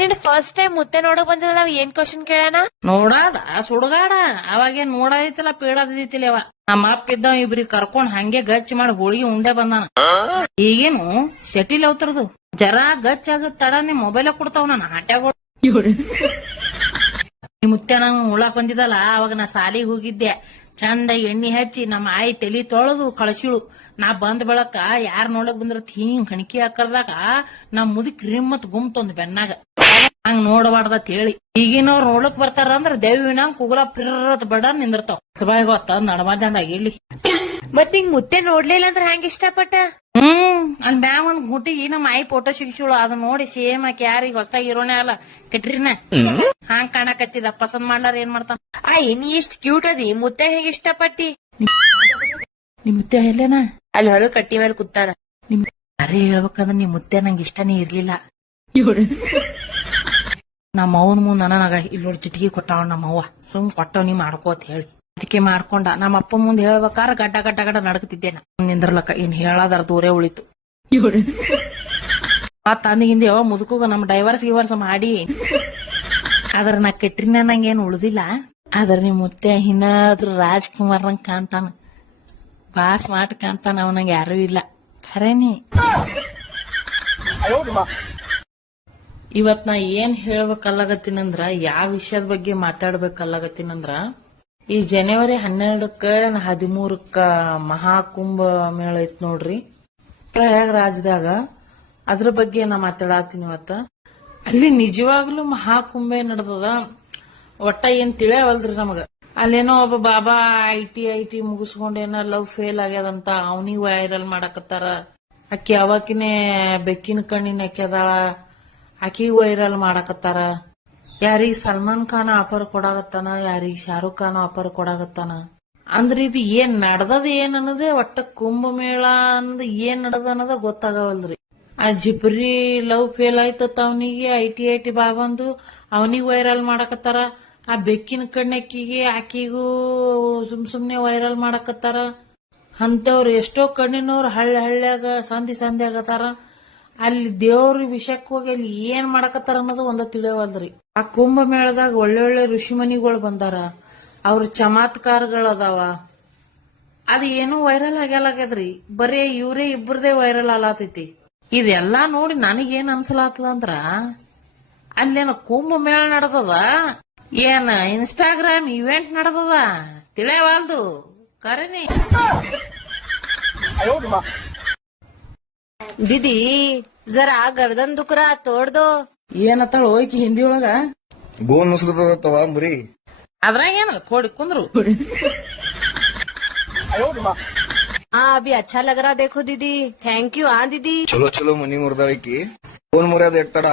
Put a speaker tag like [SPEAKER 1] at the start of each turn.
[SPEAKER 1] ನಿನ್ first time ಮುತ್ತೆ ನೋಡಕ್ ಬಂದಿಲ್ಲ ನಾವ್ ಏನ್ ಕ್ವಶನ್ ಕೇಳೋಣ?
[SPEAKER 2] ನೋಡಾದ ಸುಡುಗಾಡ ಅವಾಗೇನ್ ನೋಡೈತಿಲ್ಲ ಪೀಡಾದಿತ್ತಿಲ್ಲ ಅವ. ನಮ್ಮ ಅಪ್ಪ ಇದ್ದ ಇಬ್ರಿಗೆ ಕರ್ಕೊಂಡ್ ಹಂಗೆ ಗಚ್ ಮಾಡಿ ಹೋಳಿಗೆ ಉಂಡೆ ಬಂದಾನ. ಈಗೇನು ಶೆಟಿಲ್ ಅವತರದು ಜರಾ ಗಚ್ ಆಗತ್ ತಡ ನೀ ಮೊಬೈಲ್ ಕೊಡ್ತಾವ ನಾನು ಆಟಗಳು ಮುತ್ತೆ ನಂಗ್ ಉಳಾಕ್ ಬಂದಿದ್ದಲ್ಲ ಅವಾಗ ನಾ ಸಾಲಿಗೆ ಹೋಗಿದ್ದೆ. ಚಂದ ಎಣ್ಣಿ ಹಚ್ಚಿ ನಮ್ಮ ಆಯಿ ತಲಿ ತೊಳೆದು ಕಳಸಿಳು. ನಾ ಬಂದ್ ಬೆಳಕ ಯಾರ್ ನೋಡಕ್ ಬಂದ್ರ ಹಿಂಗ್ ಹಣಿಕೆ ಹಾಕರ್ದಾಗ ನಮ್ ಮುದುಕ್ ಗುಮ್ ಗುಮ್ತೊಂದ್ ಬೆನ್ನಾಗ. ಹಂಗ್ ನೋಡಬಾರ್ದತ್ ಹೇಳಿ. ಈಗಿನವ್ರು ನೋಡಕ್ ಬರ್ತಾರ ಅಂದ್ರ ದೇವಿನ ಕುಗುಲ ಪಿರ್ರತ್ ಬಡ ನಿಂದಿರ್ತಾವ. ಸಬಾಯಿ ಗೊತ್ತ ನಡಮದಂಡ ಇಲ್ಲಿ
[SPEAKER 1] ಮತ್ ಹಿಂಗ್ ಮುತ್ತೆ ನೋಡ್ಲಿಲ್ಲ ಅಂದ್ರೆ ಹೆಂಗ್ ಇಷ್ಟಪಟ್ಟ?
[SPEAKER 2] ಹ್ಮ್ ಅಲ್ಲಿ ಮ್ಯಾಮ್ ಒಂದ್ ಗುಟ್ಟಿಗೆ ನಮ್ಮ ಆಯಿ ಫೋಟೋ ಸಿಗಿಸಿಳು ಅದ್ ನೋಡಿ ಸೇಮ್ ಆಕಿ ಯಾರಿಗ ಹೊಸ್ತಾಗ ಇರೋನೇ ಅಲ್ಲ ಕೆಟ್ರಿನ ಹಾಂಗ್ ಕಾಣಕತ್ತಿದ? ಪಸಂದ್ ಮಾಡ್ಲಾರ ಏನ್ ಮಾಡ್ತಾನ?
[SPEAKER 1] ಆ ನೀ ಇಷ್ಟ್ ಕ್ಯೂಟ್ ಅದಿ. ಮುತ್ತೆ ಹೆಂಗ್ ಇಷ್ಟಪಟ್ಟಿ?
[SPEAKER 2] ನಿಮ್ ಮುತ್ತೆ ಎಲ್ಲೇನ?
[SPEAKER 1] ಅಲ್ಲಿ ಹೊಲ ಕಟ್ಟಿ ಮೇಲೆ ಕುತ್ತಾರ
[SPEAKER 2] ನಿಮ್ ಅರೆ ಹೇಳ್ಬೇಕಂದ್ರ ನಿಮ್ ಮುತ್ತೆ ನಂಗೆ ಇಷ್ಟನೇ ಇರ್ಲಿಲ್ಲ. ನಮ್ಮ ಅವನ್ ಮುಂದ ನನಗ ಇಲ್ಲಿ ನೋಡಿ ಚಿಟಿಕಿ ಕೊಟ್ಟಾವ ನಮ್ಮ ಅವ್ವ ಸುಮ್ ಕೊಟ್ಟವ್ ನೀ ಮಾಡ್ಕೋತ ಅಂತ ಹೇಳಿ. ಅದಕ್ಕೆ ಮಾಡ್ಕೊಂಡ. ನಮ್ಮ ಅಪ್ಪ ಮುಂದೆ ಹೇಳ್ಬೇಕಾರ ಗಡ್ಡ ಗಡ್ಡ ಗಡ್ಡ ನಡ್ಕತಿದ್ದೆ ನಿಂದ್ರಲಕ್ಕ, ಏನ್ ಹೇಳದಾರ ದೂರೇ ಉಳಿತು. ಆ ತಂದಿಗಿಂದ ಯಾವ ಮುದುಕುಗ ನಮ್ಮ ಡೈವರ್ಸ್ ಗಿವರ್ಸ್ ಮಾಡಿ. ಆದ್ರ ನಾ ಕೆಟ್ರಿನ ನಂಗೇನ್ ಉಳ್ದಿಲ್ಲ. ಆದ್ರ ನಿಮ್ ಮುತ್ತೆ ಹಿನ್ನಾದ್ರೂ ರಾಜ್ಕುಮಾರ್ ನಂಗ್ ಕಾಣ್ತಾನ. ಬಾ ಸ್ಮಾರ್ಟ್ ಕಾಣ್ತಾನ ನಂಗೆ ಯಾರು ಇಲ್ಲ. ಖರೇನಿ? ಇವತ್ ನಾ ಏನ್ ಹೇಳ್ಬೇಕಲ್ಲಾಗತ್ತೀನಂದ್ರ, ಯಾವ ವಿಷಯದ ಬಗ್ಗೆ ಮಾತಾಡ್ಬೇಕಲ್ಲಾಗತ್ತೀನಂದ್ರ ಈ ಜನವರಿ ಹನ್ನೆರಡಕ್ಕ ಹದಿಮೂರಕ್ಕ ಮಹಾಕುಂಭ ಮೇಳ ಐತ್ ನೋಡ್ರಿ. ಪ್ರಯಾಗರಾಜ್ದಾಗ ಅದ್ರ ಬಗ್ಗೆ ನಾ ಮಾತಾಡತ್ತೀನಿ ಇವತ್ತ. ಅಲ್ಲಿ ನಿಜವಾಗ್ಲೂ ಮಹಾಕುಂಭ ನಡ್ದದ? ಒಟ್ಟ ಏನ್ ತಿಳಿಯವಲ್ರಿ ನಮಗ? ಅಲ್ಲೇನೋ ಒಬ್ಬ ಬಾಬಾ ಐ ಟಿ ಐ ಟಿ ಮುಗಿಸ್ಕೊಂಡ್ ಏನ ಲವ್ ಫೇಲ್ ಆಗ್ಯದಂತ ಅವನಿಗೆ ವೈರಲ್ ಮಾಡಕತ್ತಾರ. ಆಕಿ ಅವಾಕಿನೇ ಬೆಕ್ಕಿನ ಕಣ್ಣಿನ ಹಾಕ್ಯದಾಳ ಆಕಿ ವೈರಲ್ ಮಾಡಕತ್ತಾರ. ಯಾರಿಗ್ ಸಲ್ಮಾನ್ ಖಾನ್ ಆಫರ್ ಕೊಡಾಗತ್ತಾನ ಯಾರಿಗೆ ಶಾರುಖ್ ಖಾನ್ ಆಫರ್ ಕೊಡಾಗತ್ತಾನ ಅಂದ್ರ ಇದು ಏನ್ ನಡ್ದದ ಏನ್ ಅನ್ನದೇ ಒಟ್ಟ ಕುಂಭಮೇಳ ಅನ್ನದ ಏನ್ ನಡ್ದ ಅನ್ನದ ಗೊತ್ತಾಗವಲ್ರಿ ಆ ಜಿಬ್ರಿ ಲವ್ ಫೇಲ್ ಆಯ್ತತ್ ಅವನಿಗೆ ಐ ಟಿ ಐ ಟಿ ಬಾಬಂದು ಅವನಿಗೆ ವೈರಲ್ ಮಾಡಕತ್ತಾರ. ಆ ಬೆಕ್ಕಿನ ಕಣ್ಣಕ್ಕಿಗೆ ಆಕಿಗೂ ಸುಮ್ ಸುಮ್ನೆ ವೈರಲ್ ಮಾಡಕತ್ತಾರ. ಅಂತವ್ರು ಎಷ್ಟೋ ಕಣ್ಣಿನವ್ರು ಹಳ್ಳಿ ಹಳ್ಳ್ಯಾಗ ಸಂಧಿ ಸಂಧಿ ಆಗತಾರ. ಅಲ್ಲಿ ದೇವ್ರ ವಿಷಯಕ್ಕೆ ಹೋಗಿ ಅಲ್ಲಿ ಏನ್ ಮಾಡಕತ್ತಾರ ಅನ್ನೋದು ಒಂದ ತಿಳಿಯವಲ್ರಿ ಆ ಕುಂಭಮೇಳದಾಗ ಒಳ್ಳೆ ಋಷಿ ಮನಿಗಳು ಬಂದಾರ. ಅವ್ರ ಚಮತ್ಕಾರಗಳು ಅದಾವ. ಅದ ಏನು ವೈರಲ್ ಆಗ್ಯಾಲಾಗ್ಯದ್ರಿ ಬರೇ ಇವ್ರೇ ಇಬ್ಬರದೇ ವೈರಲ್ ಆಲಾತೈತಿ ಇದೆಲ್ಲಾ ನೋಡಿ ನನಗೇನ್ ಅನ್ಸಲಾತದ ಅಂದ್ರ ಅಲ್ಲೇನ ಕುಂಭಮೇಳ ನಡ್ದದ? ಏನ ಇನ್ಸ್ಟಾಗ್ರಾಮ್ ಇವೆಂಟ್ ನಡ್ದದ? ತಿಳಿಯವಾಲ್ದು ಕರೆನಿ.
[SPEAKER 1] दीदी ಜರಾ ಗರ್ದನ್ ದುಕ್ರ ತೋಡ್ದು.
[SPEAKER 2] ಏನತ್ತಾಳ ಹೋಯ್ಕಿ ಹಿಂದಿ ಒಳಗ?
[SPEAKER 3] ಗೋನ್ ನುಸುಗತವ ಮುರಿ?
[SPEAKER 2] ಅದ್ರಾಗ ಏನ ಕೋಡಿ ಕುಂದ್ರು.
[SPEAKER 1] ಹಾ ಅಭಿ ಅಚ್ಚಾ ಲಗರ ದೇಖೋ ದೀದಿ. ಥ್ಯಾಂಕ್ ಯು ಆ ದೀದಿ.
[SPEAKER 3] ಚಲೋ ಚಲೋ ಮನಿ ಮುರಿದಾಳಿಕಿ ಗೋನ್ ಮುರಿಯೋದು ಎಡ್ತಾಡ.